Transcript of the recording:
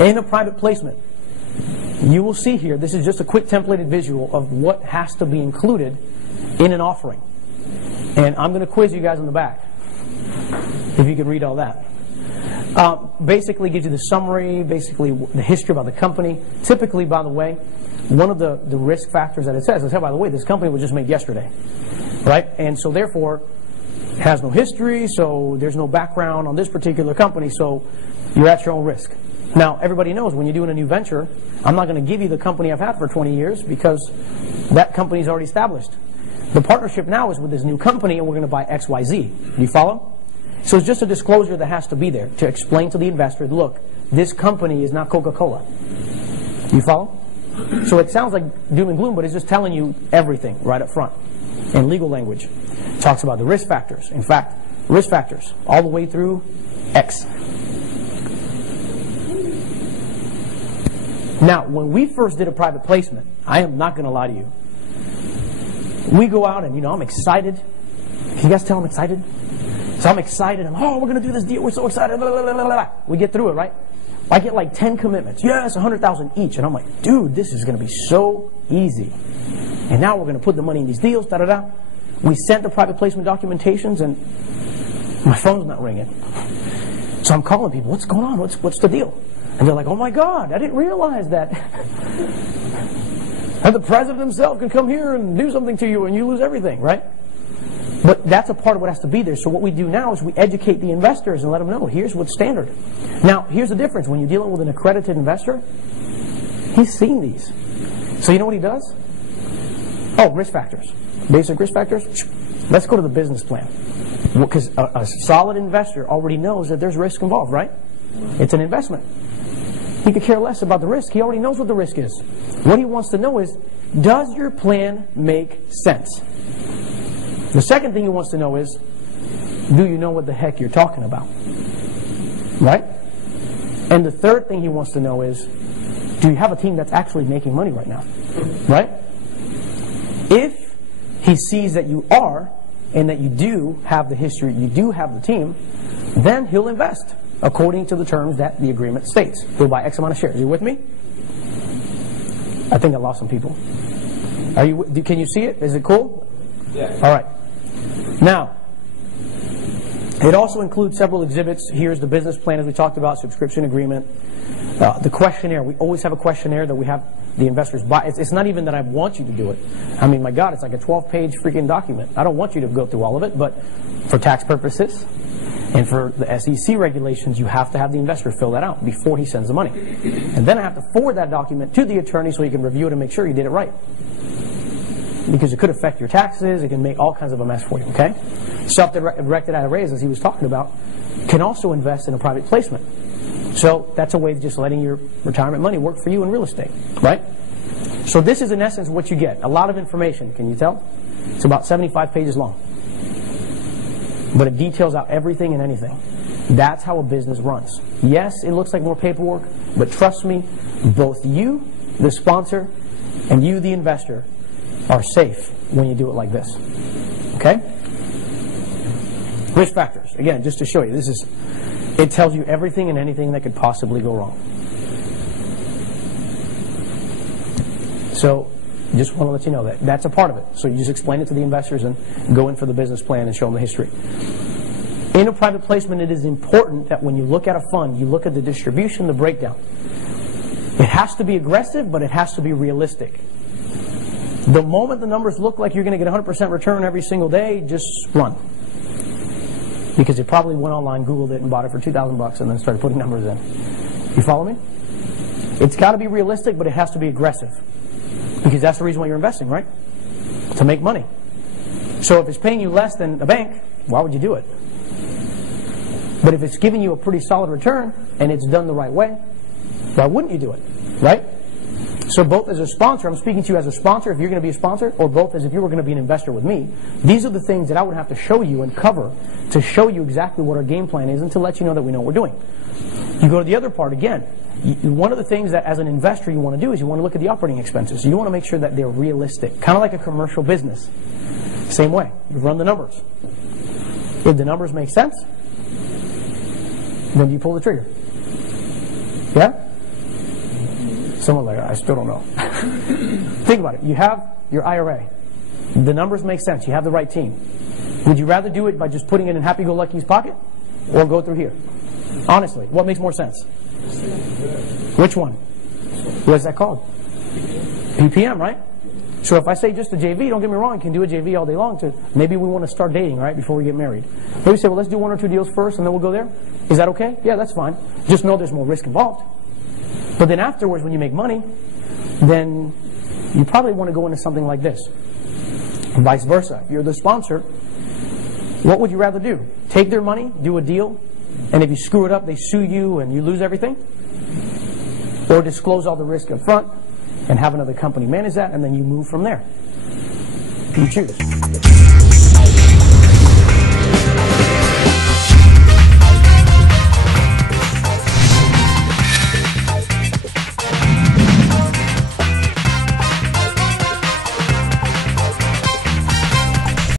In a private placement, you will see here, this is just a quick templated visual of what has to be included in an offering. And I'm going to quiz you guys on the back, if you can read all that. Basically gives you the summary, basically the history about the company. Typically, by the way, one of the risk factors that it says is, hey, by the way, this company was just made yesterday. Right? And so therefore, it has no history, so there's no background on this particular company, so you're at your own risk. Now, everybody knows when you're doing a new venture, I'm not going to give you the company I've had for 20 years because that company's already established. The partnership now is with this new company, and we're going to buy XYZ. Do you follow? So it's just a disclosure that has to be there to explain to the investor, look, this company is not Coca-Cola. You follow? So it sounds like doom and gloom, but it's just telling you everything right up front. In legal language, it talks about the risk factors. In fact, risk factors all the way through X. Now, when we first did a private placement, I am not going to lie to you. We go out and, I'm excited. Can you guys tell I'm excited? So I'm excited. We're going to do this deal. We're so excited. Blah, blah, blah, blah, blah. We get through it, right? I get like 10 commitments. Yes, 100,000 each. And I'm like, dude, this is going to be so easy. And now we're going to put the money in these deals, da-da-da. We sent the private placement documentations, and my phone's not ringing. So I'm calling people. What's going on? What's the deal? And they're like, oh my God, I didn't realize that. And the president himself can come here and do something to you and you lose everything, right? But that's a part of what has to be there. So what we do now is we educate the investors and let them know, here's what's standard. Now, here's the difference. When you're dealing with an accredited investor, he's seen these. So you know what he does? Oh, risk factors. Basic risk factors. Let's go to the business plan. Because a solid investor already knows that there's risk involved, right? It's an investment. He could care less about the risk. He already knows what the risk is. What he wants to know is, does your plan make sense? The second thing he wants to know is, do you know what the heck you're talking about? Right? And the third thing he wants to know is, do you have a team that's actually making money right now? Right? If he sees that you are, and that you do have the history, you do have the team, then he'll invest according to the terms that the agreement states. He'll buy X amount of shares. Are you with me? I think I lost some people. Are you? Can you see it? Is it cool? Yeah. All right. Now, it also includes several exhibits. Here's the business plan, as we talked about, subscription agreement, the questionnaire. We always have a questionnaire that we have the investors buy. It's not even that I want you to do it. I mean, my God, it's like a 12-page freaking document. I don't want you to go through all of it, but for tax purposes and for the SEC regulations, you have to have the investor fill that out before he sends the money. And then I have to forward that document to the attorney so he can review it and make sure you did it right. Because it could affect your taxes, it can make all kinds of a mess for you, okay? Self-directed IRAs, as he was talking about, can also invest in a private placement. So that's a way of just letting your retirement money work for you in real estate, right? So this is in essence what you get. A lot of information, can you tell? It's about 75 pages long. But it details out everything and anything. That's how a business runs. Yes, it looks like more paperwork, but trust me, both you, the sponsor, and you, the investor, are safe when you do it like this. Okay? Risk factors. Again, just to show you, it tells you everything and anything that could possibly go wrong. So, just want to let you know that that's a part of it. So you just explain it to the investors and go in for the business plan and show them the history. In a private placement, it is important that when you look at a fund, you look at the distribution, the breakdown. It has to be aggressive, but it has to be realistic. The moment the numbers look like you're going to get 100% return every single day, just run. Because you probably went online, Googled it, and bought it for $2,000 and then started putting numbers in. You follow me? It's got to be realistic, but it has to be aggressive. Because that's the reason why you're investing, right? To make money. So if it's paying you less than a bank, why would you do it? But if it's giving you a pretty solid return, and it's done the right way, why wouldn't you do it? Right? So both as a sponsor, I'm speaking to you as a sponsor if you're going to be a sponsor, or both as if you were going to be an investor with me. These are the things that I would have to show you and cover to show you exactly what our game plan is and to let you know that we know what we're doing. You go to the other part again. One of the things that as an investor you want to do is you want to look at the operating expenses. You want to make sure that they're realistic, kind of like a commercial business. Same way, you run the numbers. If the numbers make sense, then you pull the trigger. Yeah? Somewhat later. I still don't know. Think about it. You have your IRA. The numbers make sense. You have the right team. Would you rather do it by just putting it in Happy-Go-Lucky's pocket or go through here? Honestly, what makes more sense? Which one? What is that called? PPM, right? So if I say just a JV, don't get me wrong, you can do a JV all day long. Maybe we want to start dating, right, before we get married. Maybe say, well, let's do 1 or 2 deals first, and then we'll go there. Is that okay? Yeah, that's fine. Just know there's more risk involved. But then afterwards, when you make money, then you probably want to go into something like this. And vice versa. If you're the sponsor, what would you rather do? Take their money, do a deal, and if you screw it up, they sue you and you lose everything? Or disclose all the risk up front and have another company manage that, and then you move from there? You choose.